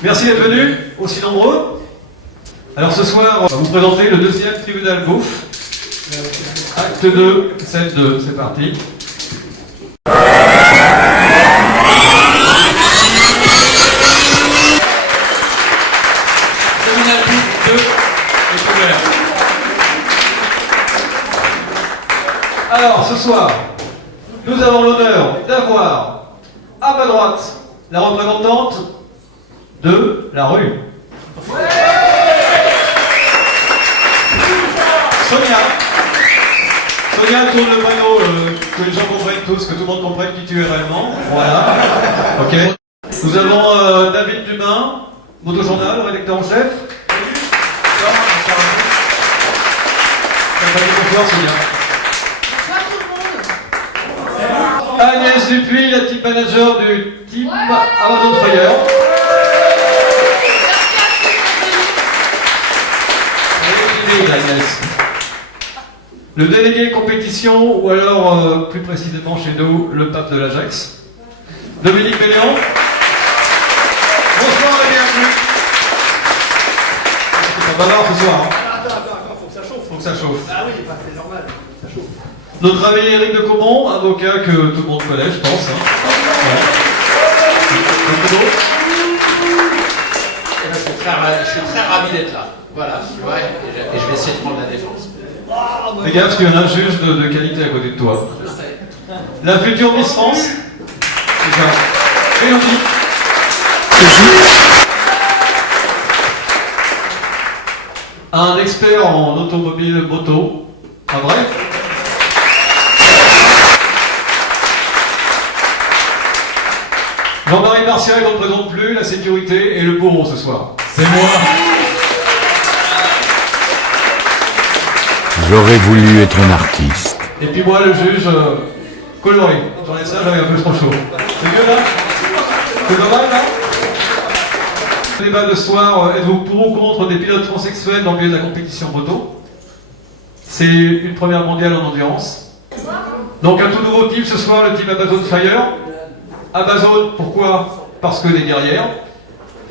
Merci d'être venus, aussi nombreux. Alors ce soir, on va vous présenter le deuxième tribunal bouffe. Acte 2, scène 2, c'est parti. Tribunal bouffe 2 est ouvert. Alors ce soir, nous avons l'honneur d'avoir à ma droite la représentante de la rue. Sonia tourne le panneau, que les gens comprennent tous, que tout le monde comprenne qui tu es réellement. Voilà. Ok. Nous avons David Dumain, Motojournal, rédacteur en chef. Bonsoir Sonia. Agnès Dupuis, la team manager du team Amazon Fire. Agnès. Le délégué compétition, ou alors plus précisément chez nous, le pape de l'Ajax, Dominique Bellion. Bonsoir et bienvenue. C'est pas bavard ce soir. Hein. Attends, faut que ça chauffe. Faut que ça chauffe. Ah oui, c'est normal, ça chauffe. Notre ami Éric de Caumont, avocat que tout le monde connaît, je pense. Hein. Ouais. Je suis très ravi d'être là. Voilà, ouais, et je vais essayer de prendre la défense. Fais gaffe parce qu'il y en a un juge de qualité à côté de toi. Je sais. La future Miss France, c'est ça. Mélodie. Un expert en automobile moto. Pas vrai? Jean-Marie Martial ne représente plus la sécurité et le bourreau ce soir. C'est moi. J'aurais voulu être un artiste. Et puis moi, le juge coloré. J'enlève ça, j'avais un peu trop chaud. C'est mieux là? C'est pas mal là? Le débat de ce soir, êtes-vous pour ou contre des pilotes transsexuels dans le milieu de la compétition moto? C'est une première mondiale en endurance. Donc un tout nouveau team ce soir, le team Amazon Fire. Amazon, pourquoi? Parce que des guerrières.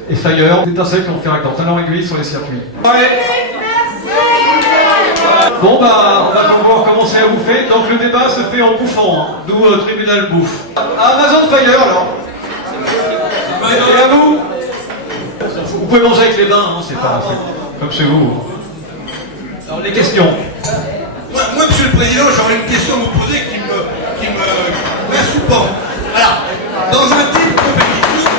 Et Fire, des étincelles qui vont faire un talent aiguille sur les circuits. Ouais. Bon bah, on va pouvoir commencer à bouffer. Donc le débat se fait en bouffant, hein. D'où tribunal bouffe. Amazon Fire alors. Et à vous. Vous pouvez manger avec les mains, hein, c'est pas un truc comme chez vous. Alors les questions. Moi, Monsieur le Président, j'aurais une question à vous poser qui me insupporte. Alors, dans un type de compétition...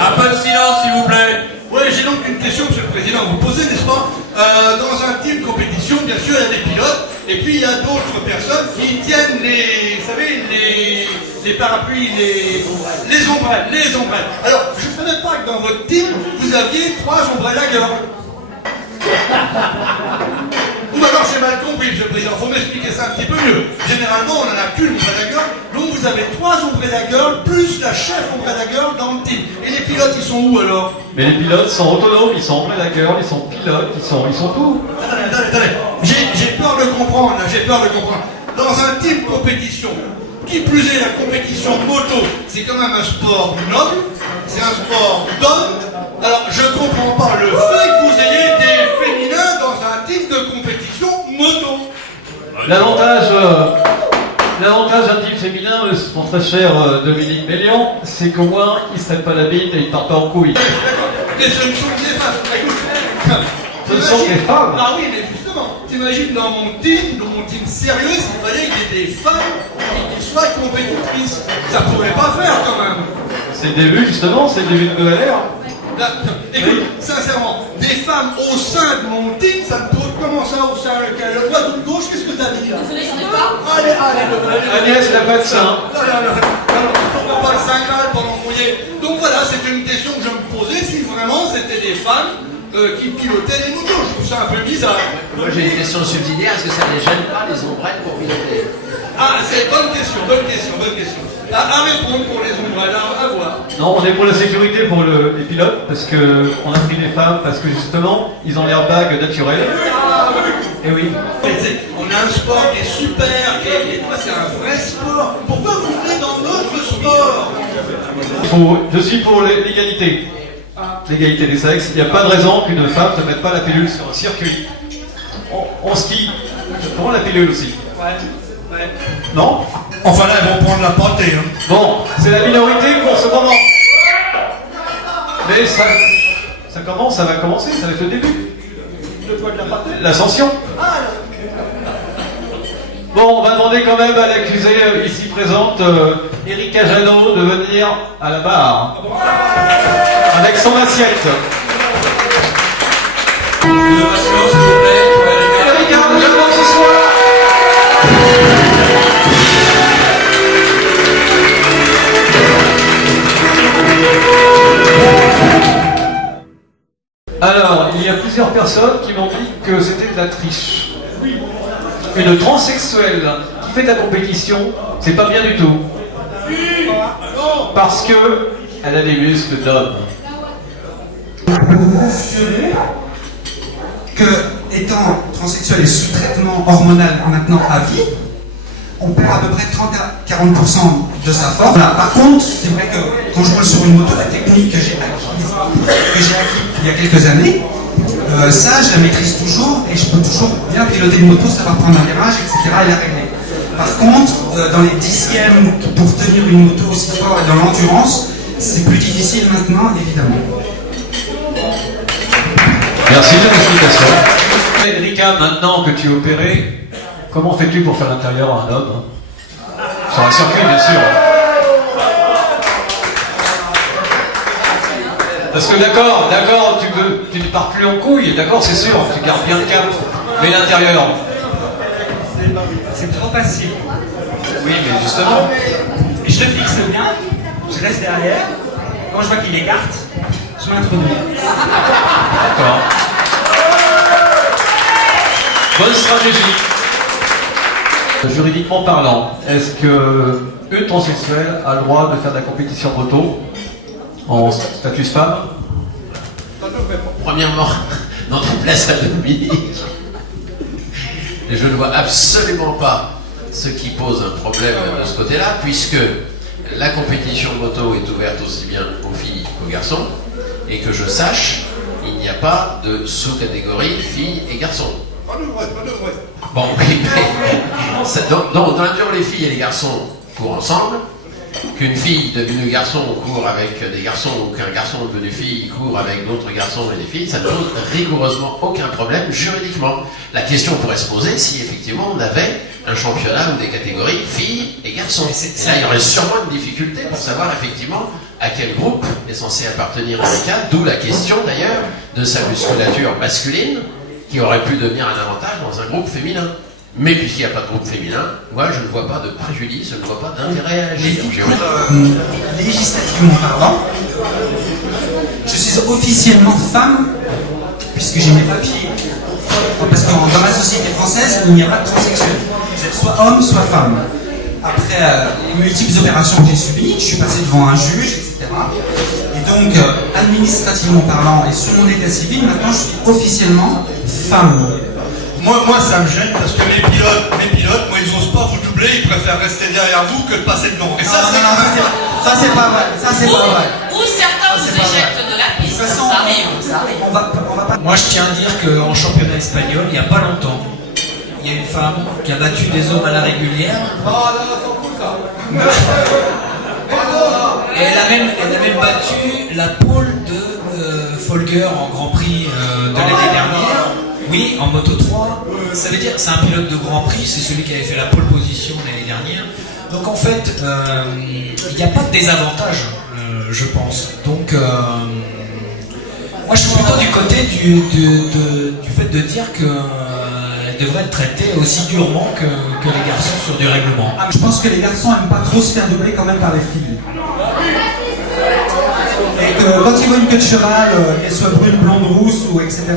Un peu de silence, s'il vous plaît. Oui, j'ai donc une question, Monsieur le Président, à vous poser, n'est-ce pas? Dans un type de compétition, bien sûr, il y a des pilotes, et puis il y a d'autres personnes qui tiennent les, vous savez, les parapluies, les ombrelles. Alors, je ne savais pas que dans votre team, vous aviez 3 ombrelles à gorge. Ou alors j'ai mal compris, Monsieur le Président, il faut m'expliquer ça un petit peu mieux. Généralement, on n'en a qu'une ombrelle à gorge, donc vous avez 3 ombrelles à gorge, plus la chef ombrelle à gorge dans le team. Et les pilotes, ils sont où alors? Mais les pilotes sont autonomes, ils sont girl, ils sont pilotes, ils sont tout. Attendez. J'ai peur de comprendre, là, j'ai peur de comprendre. Dans un team compétition, qui plus est la compétition moto, c'est quand même un sport noble, c'est un sport d'homme. Alors je comprends pas le fait que vous ayez des féminins dans un type de compétition moto. L'avantage d'un team féminin, mon très cher Dominique Bellion, c'est qu'au moins ils ne se pas la bite et ils partent pas en couille. Et ce ne sont que des femmes. Écoute, Ce sont des femmes. Ah oui, mais justement, t'imagines dans mon team sérieux, il fallait qu'il y ait des femmes qui soient compétitrices. Ça pourrait pas faire quand même. C'est le début justement, c'est le début de nouvelle ère. Là, écoute, sincèrement, des femmes au sein de mon team, ça me pose comment ça au sein lequel? Le doigt de gauche, qu'est-ce que t'as dit là? Allez. Agnès n'a pas de sein. Non, pas le sein crâne pendant mouillé. Donc voilà, c'est une question que je me posais, si vraiment c'était des femmes qui pilotaient les motos. Je trouve ça un peu bizarre. Moi, j'ai une question subsidiaire. Est-ce que ça ne les gêne pas, les ombrelles, pour piloter? Ah, c'est bonne question. À répondre pour les ombrelles, à voir. Non, on est pour la sécurité pour les pilotes, parce qu'on a pris des femmes, parce que justement, ils ont l'airbag naturel. Et oui. On a un sport qui est super, et toi c'est un vrai sport. Pourquoi vous venez dans notre sport? Je suis pour l'égalité. l'égalité des sexes. Il n'y a pas de raison qu'une femme ne mette pas la pilule sur un circuit. On skie. Je prends la pilule aussi. Ouais. Non? Enfin là, ils vont prendre la pâtée. Hein. Bon, c'est la minorité pour ce moment. Mais ça commence, ça va commencer, ça va être le début. L'ascension. Bon, on va demander quand même à l'accusée ici présente, Erika Jeannot, de venir à la barre. Avec son assiette. Erika, Jeannot ce soir. Alors, il y a plusieurs personnes qui m'ont dit que c'était de la triche. Une transsexuelle qui fait de la compétition, c'est pas bien du tout. Parce que elle a des muscles d'homme. Vous confirmez que, étant transsexuel et sous traitement hormonal maintenant à vie, on perd à peu près 30 à 40% de sa force. Voilà. Par contre, c'est vrai que quand je roule sur une moto, la technique que j'ai acquise il y a quelques années, ça, je la maîtrise toujours et je peux toujours bien piloter une moto, savoir prendre un virage, etc. et la régler. Par contre, dans les dixièmes, pour tenir une moto aussi fort et dans l'endurance, c'est plus difficile maintenant, évidemment. Merci de l'explication. Erika, maintenant que tu es opérée, comment fais-tu pour faire l'intérieur à un homme hein? Sur un circuit, bien sûr. Parce que d'accord, tu ne pars plus en couille, d'accord, c'est sûr, tu gardes bien le cap. Mais l'intérieur. C'est trop facile. Oui, mais justement. Je le fixe bien, je reste derrière. Quand je vois qu'il écarte, je m'introduis. D'accord. Bonne stratégie. Juridiquement parlant, est-ce qu'une transsexuelle a le droit de faire de la compétition moto en statut femme? Premièrement, notre place à Dominique. Et je ne vois absolument pas ce qui pose un problème de ce côté-là, puisque la compétition moto est ouverte aussi bien aux filles qu'aux garçons, et que je sache, il n'y a pas de sous-catégorie filles et garçons. Bon, oui, mais dans la mesure où les filles et les garçons courent ensemble, qu'une fille devenue garçon court avec des garçons ou qu'un garçon devenu fille court avec d'autres garçons et des filles, ça ne pose rigoureusement aucun problème juridiquement. La question pourrait se poser si effectivement on avait un championnat ou des catégories filles et garçons. Et là, il y aurait sûrement une difficulté pour savoir effectivement à quel groupe est censé appartenir Erika, d'où la question d'ailleurs de sa musculature masculine qui aurait pu devenir un avantage dans un groupe féminin. Mais puisqu'il n'y a pas de groupe féminin, moi je ne vois pas de préjudice, je ne vois pas d'intérêt à agir. Législativement parlant, je suis officiellement femme, puisque j'ai mes papiers. Parce que dans la société française, il n'y a pas de transsexuel. Vous êtes soit homme, soit femme. Après les multiples opérations que j'ai subies, je suis passé devant un juge, etc. Et donc, administrativement parlant, et sur mon état civil, maintenant je suis officiellement femme. Moi, ça me gêne parce que les pilotes, moi, ils n'osent pas vous doubler, ils préfèrent rester derrière vous que de passer devant. Et ça, ça c'est pas vrai. Ça c'est pas vrai. Ou certains vous éjectent de la piste, ça arrive. On va pas. Moi, je tiens à dire qu'en championnat espagnol, il n'y a pas longtemps, il y a une femme qui a battu des hommes à la régulière. Et elle a même battu la pole de Folger en Grand Prix de l'année dernière. Oui, en Moto 3, ça veut dire c'est un pilote de Grand Prix, c'est celui qui avait fait la pole position l'année dernière. Donc en fait, il n'y a pas de désavantage, je pense. Donc moi je suis plutôt du côté du fait de dire qu'elle devrait être traitée aussi durement que les garçons sur du règlement. Je pense que les garçons n'aiment pas trop se faire doubler quand même par les filles. Et que quand ils voient une queue de cheval, qu'elle soit brune, blonde, rousse, ou etc.,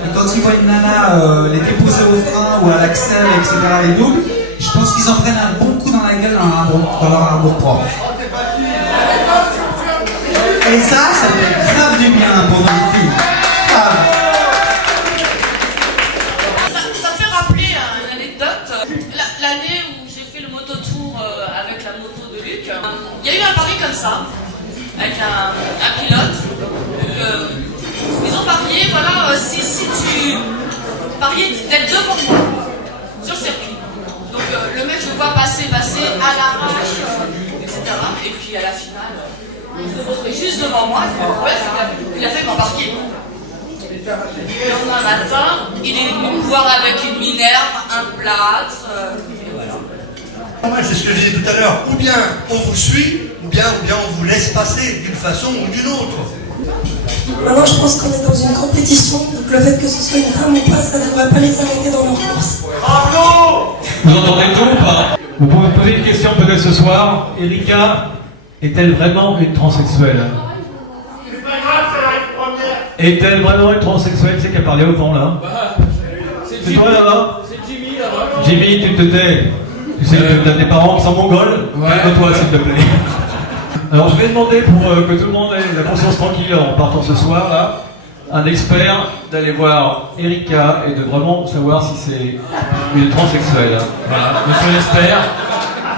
et quand ils voient une nana les déposer au frein ou à l'axel, etc., les doubles, je pense qu'ils en prennent un bon coup dans la gueule dans leur arbre propre. Et ça fait grave du bien pour nos filles. Grave. Ça me fait rappeler une anecdote. L'année où j'ai fait le moto-tour avec la moto de Luc, il y a eu un pari comme ça, avec un pilote. là, si tu pariais d'être devant moi, sur le circuit. Donc le mec, je le vois passer à l'arrache, etc. Et puis à la finale, il se retrouve juste devant moi. Il a fait m'embarquer. Le lendemain matin, il est venu me voir avec une minerve, un plâtre, et voilà. C'est ce que je disais tout à l'heure. Ou bien on vous suit, ou bien on vous laisse passer d'une façon ou d'une autre. Maintenant, je pense qu'on est dans une compétition, donc le fait que ce soit une femme ou pas, ça ne devrait pas les arrêter dans leur course. Vous entendez tout ou pas? Vous pouvez me poser une question peut-être ce soir. Erika est-elle vraiment une transsexuelle? Est-elle vraiment une transsexuelle? C'est qui a parlé au fond là? C'est toi là-bas? C'est Jimmy là-bas. Jimmy, tu te tais. Tu sais que tu as des parents qui sont mongols? Calme-toi s'il te plaît. Alors je vais demander pour que tout le monde ait la conscience tranquille en partant ce soir là, un expert d'aller voir Erika et de vraiment savoir si c'est une transsexuelle. Voilà, monsieur l'expert,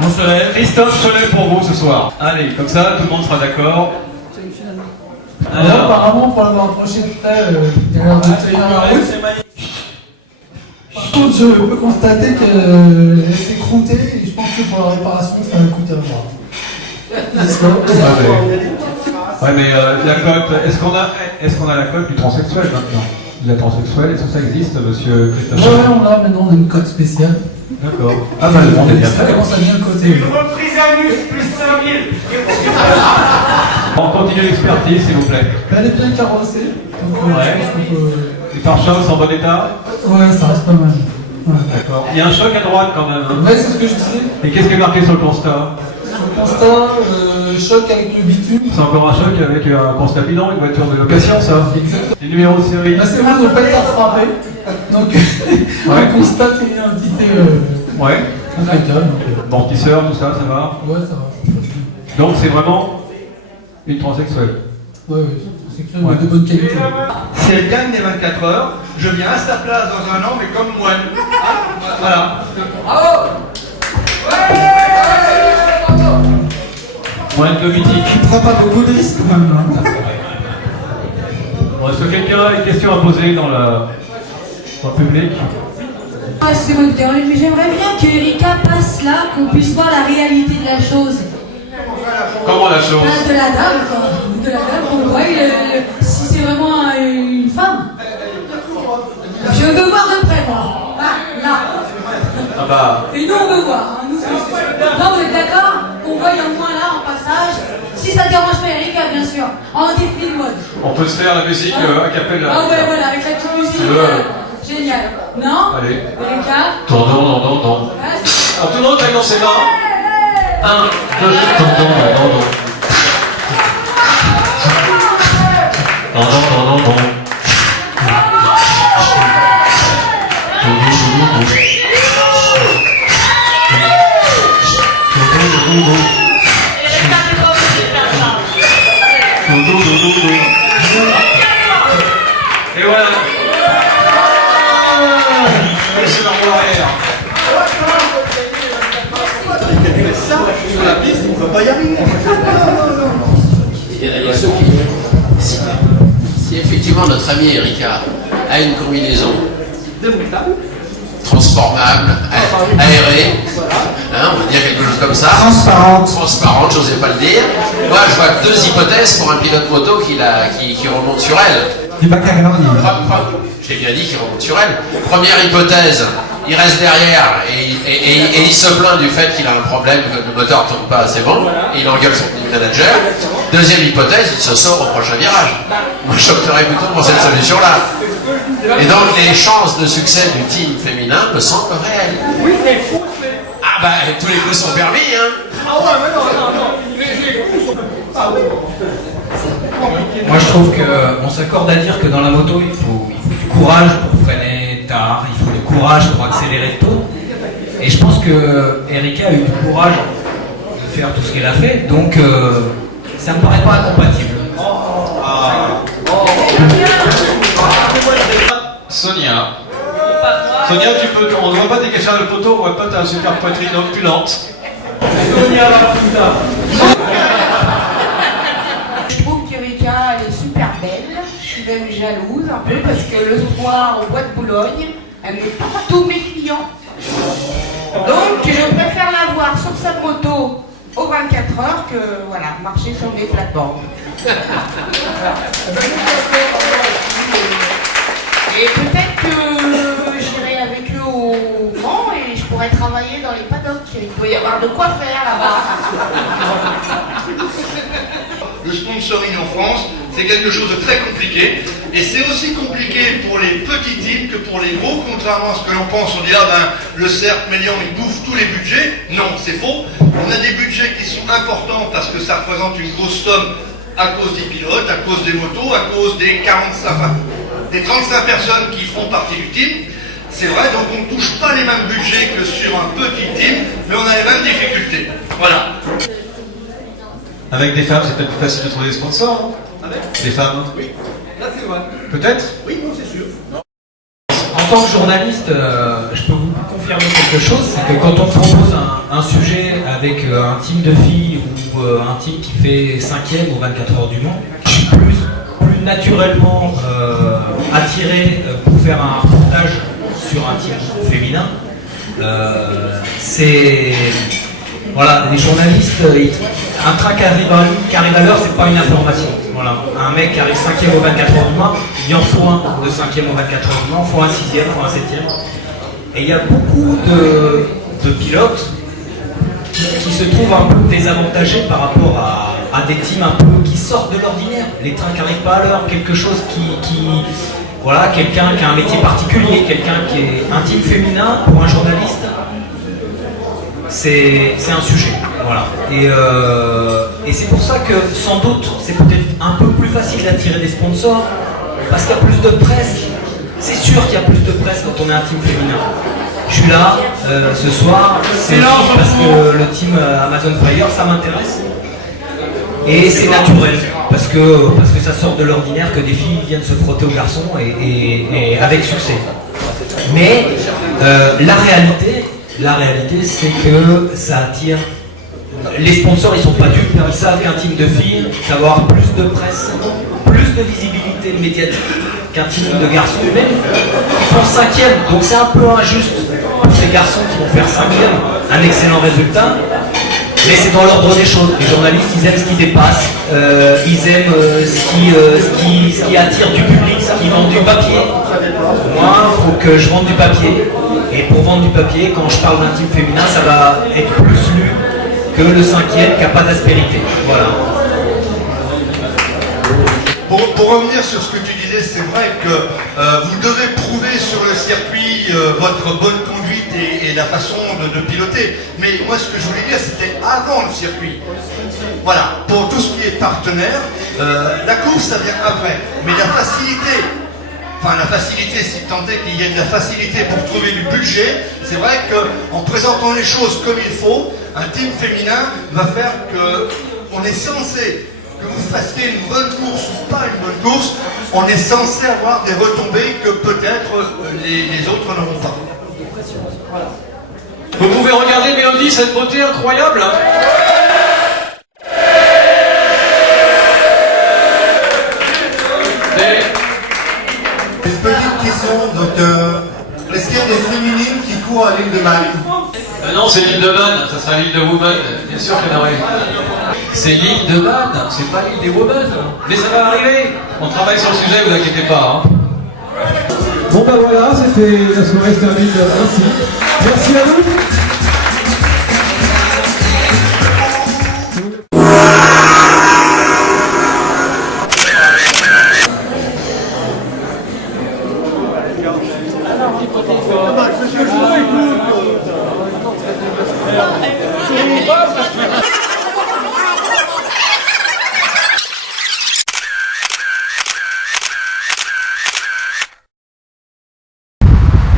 on se lève. Christophe se lève pour vous ce soir. Allez, comme ça tout le monde sera d'accord. Alors, apparemment, pour l'avoir approché tout à l'heure, il a l'air de tenir la route. Par contre, je peux constater qu'elle s'est croûtée et je pense que pour la réparation, ça va coûter un bras. N'est-ce pas? Ouais, mais la cote, est-ce qu'on a la cote du transsexuel maintenant? De la transsexuelle, est-ce que ça existe, monsieur Christophe? Ouais, on l'a maintenant, on a une cote spéciale. D'accord. Ah bah le monde est bien Ça fait. commence à bien coter. Une reprise anus plus 5000. On continue l'expertise s'il vous plaît. Elle est bien carrossée. Donc, Ouais. je pense qu'on peut... Les pare-chocs sont en bon état? Ouais, ça reste pas mal. Ouais. D'accord. Il y a un choc à droite quand même. Hein. Ouais, c'est ce que je disais. Et qu'est-ce qui est marqué sur le constat? Sur le constat, choc avec le bitume. C'est encore un choc avec un constat bilan, une voiture de location ça? Exactement. Les numéros de série? Là, c'est vrai, on n'a pas été frappé. Donc, on constate qu'il y a une entité Ouais. impeccable. Amortisseur, tout ça, ça va? Ouais, ça va. Donc c'est vraiment une transsexuelle. Ouais, c'est quelque chose de bonne qualité. Si elle gagne les 24 heures, je viens à sa place dans un an, mais comme moine. Voilà. Moins de mythique. Tu prends pas beaucoup de risques quand même. Hein. Bon, est-ce que quelqu'un a une question à poser dans le public? C'est moi qui dérange, mais j'aimerais bien que Erika passe là, qu'on puisse voir la réalité de la chose. Comment la chose? De la dame, quoi. De la dame, qu'on voit si c'est vraiment une femme. Je veux voir de près, moi. Là. Ah bah. Et nous, on veut voir. Hein. Nous, là, vous êtes d'accord? On voit au moins là, en passage. Si ça dérange pas Erika, bien sûr. En défi de mode. On peut se faire la musique a cappella. Ah ouais, voilà, avec la petite musique. Génial. Non? Allez. Erika? Non. Ah, tout le monde avec dans ses mains. 1, 2, non. Non. Erika, t'es pas obligé de faire ça. Et voilà. C'est l'arrière. Sur la piste, on ne peut pas y arriver. Il y a ceux qui... Si effectivement notre amie Erika a une combinaison transformable, aérée, hein, on va dire quelque chose comme ça, transparente, j'osais pas le dire. Moi je vois que deux hypothèses pour un pilote moto qui remonte sur elle. Du baccalauréat. J'ai bien dit qu'il remonte sur elle. Première hypothèse, il reste derrière et il se plaint du fait qu'il a un problème, que le moteur ne tourne pas assez bon, et il engueule son team manager. Deuxième hypothèse, il se sort au prochain virage. Moi j'opterais plutôt pour cette solution-là. Et donc les chances de succès du team féminin me semblent réelles. Oui, mais fou. Ah bah tous les coups sont permis, hein. Ah ouais, mais non. Moi je trouve qu'on s'accorde à dire que dans la moto il faut du courage pour freiner tard, il faut du courage pour accélérer tôt. Et je pense que Erika a eu du courage de faire tout ce qu'elle a fait, donc ça me paraît pas incompatible. Sonia, on ne voit pas dégager le poteau, on voit pas ta super poitrine opulente. Sonia, putain. Je trouve qu'Erika, elle est super belle. Je suis même jalouse un peu parce que le soir au bois de Boulogne, elle met pas tous mes clients. Donc je préfère la voir sur sa moto aux 24 heures que voilà, marcher sur des plates-bandes. Et peut-être que j'irai avec eux au Mans et je pourrais travailler dans les paddocks. Il doit y avoir de quoi faire là-bas. Le sponsoring en France, c'est quelque chose de très compliqué. Et c'est aussi compliqué pour les petits teams que pour les gros, contrairement à ce que l'on pense. On dit, ah ben, le cercle médian, il bouffe tous les budgets. Non, c'est faux. On a des budgets qui sont importants parce que ça représente une grosse somme à cause des pilotes, à cause des motos, à cause des 35 personnes qui font partie du team. C'est vrai, donc on ne touche pas les mêmes budgets que sur un petit team, mais on a les mêmes difficultés. Voilà. Avec des femmes, c'est peut-être plus facile de trouver des sponsors, non? Des femmes? Oui, là c'est vrai. Peut-être? Oui, non, c'est sûr. En tant que journaliste, je peux vous confirmer quelque chose, c'est que quand on propose un sujet avec un team de filles ou un team qui fait 5e ou 24 heures du Mans, je suis plus naturellement attiré pour faire un reportage sur un team féminin. Voilà, les journalistes, un train qui arrive à l'heure, c'est pas une information. Voilà. Un mec qui arrive 5e au 24 heures du Mans, il en faut un de 5e au 24 heures du Mans, il faut un 6e, il faut un 7e. Et il y a beaucoup de pilotes qui se trouvent un peu désavantagés par rapport à des teams un peu qui sortent de l'ordinaire. Les trains qui n'arrivent pas à l'heure, quelque chose voilà, quelqu'un qui a un métier particulier, quelqu'un qui est un team féminin pour un journaliste. C'est un sujet, voilà. Et c'est pour ça que, sans doute, c'est peut-être un peu plus facile d'attirer des sponsors, parce qu'il y a plus de presse. C'est sûr qu'il y a plus de presse quand on est un team féminin. Je suis là, ce soir, c'est aussi parce que le team Amazon Fire, ça m'intéresse. Et c'est naturel, parce que ça sort de l'ordinaire que des filles viennent se frotter aux garçons, et avec succès. Mais la réalité, c'est que ça attire. Les sponsors, ils sont pas dupes. Ils savent qu'un team de filles, ça va avoir plus de presse, plus de visibilité médiatique qu'un team de garçons même. Ils font 5e, donc c'est un peu injuste pour ces garçons qui vont faire 5e. Un excellent résultat, mais c'est dans l'ordre des choses. Les journalistes, ils aiment ce qui dépasse, ils aiment ce qui attire du public, ce qui vend du papier. Moi, il faut que je vende du papier. Et pour vendre du papier, quand je parle d'un team féminin, ça va être plus lu que le 5e qui n'a pas d'aspérité. Voilà. Pour revenir sur ce que tu disais, c'est vrai que vous devez prouver sur le circuit votre bonne conduite et la façon de piloter. Mais moi, ce que je voulais dire, c'était avant le circuit. Voilà, pour tout ce qui est partenaire, la course, ça vient après. Mais la facilité, si tant est qu'il y ait de la facilité pour trouver du budget, c'est vrai qu'en présentant les choses comme il faut, un team féminin va faire qu'on est censé, que vous fassiez une bonne course ou pas une bonne course, on est censé avoir des retombées que peut-être les autres n'auront pas. Vous pouvez regarder Mélodie, cette beauté incroyable, hein. Une petite question, donc est-ce qu'il y a des féminines qui courent à l'île de Man? Non, c'est l'île de Man, ça sera l'île de Woman, bien sûr qu'il y en aurait. C'est l'île de Man, c'est pas l'île des Women. Mais ça va arriver, on travaille sur le sujet, vous inquiétez pas. Hein. Bon bah voilà, c'était la soirée se termine ainsi. Merci à vous.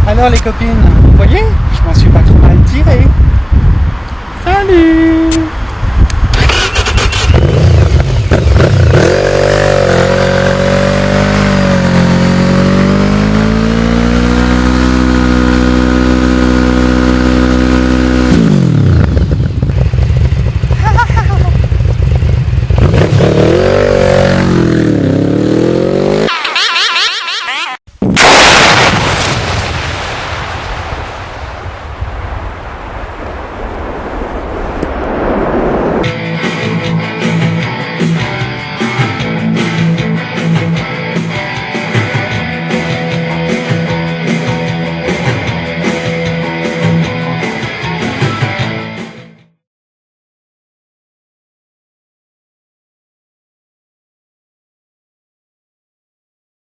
Alors les copines, vous voyez, je m'en suis pas trop mal tiré. Salut!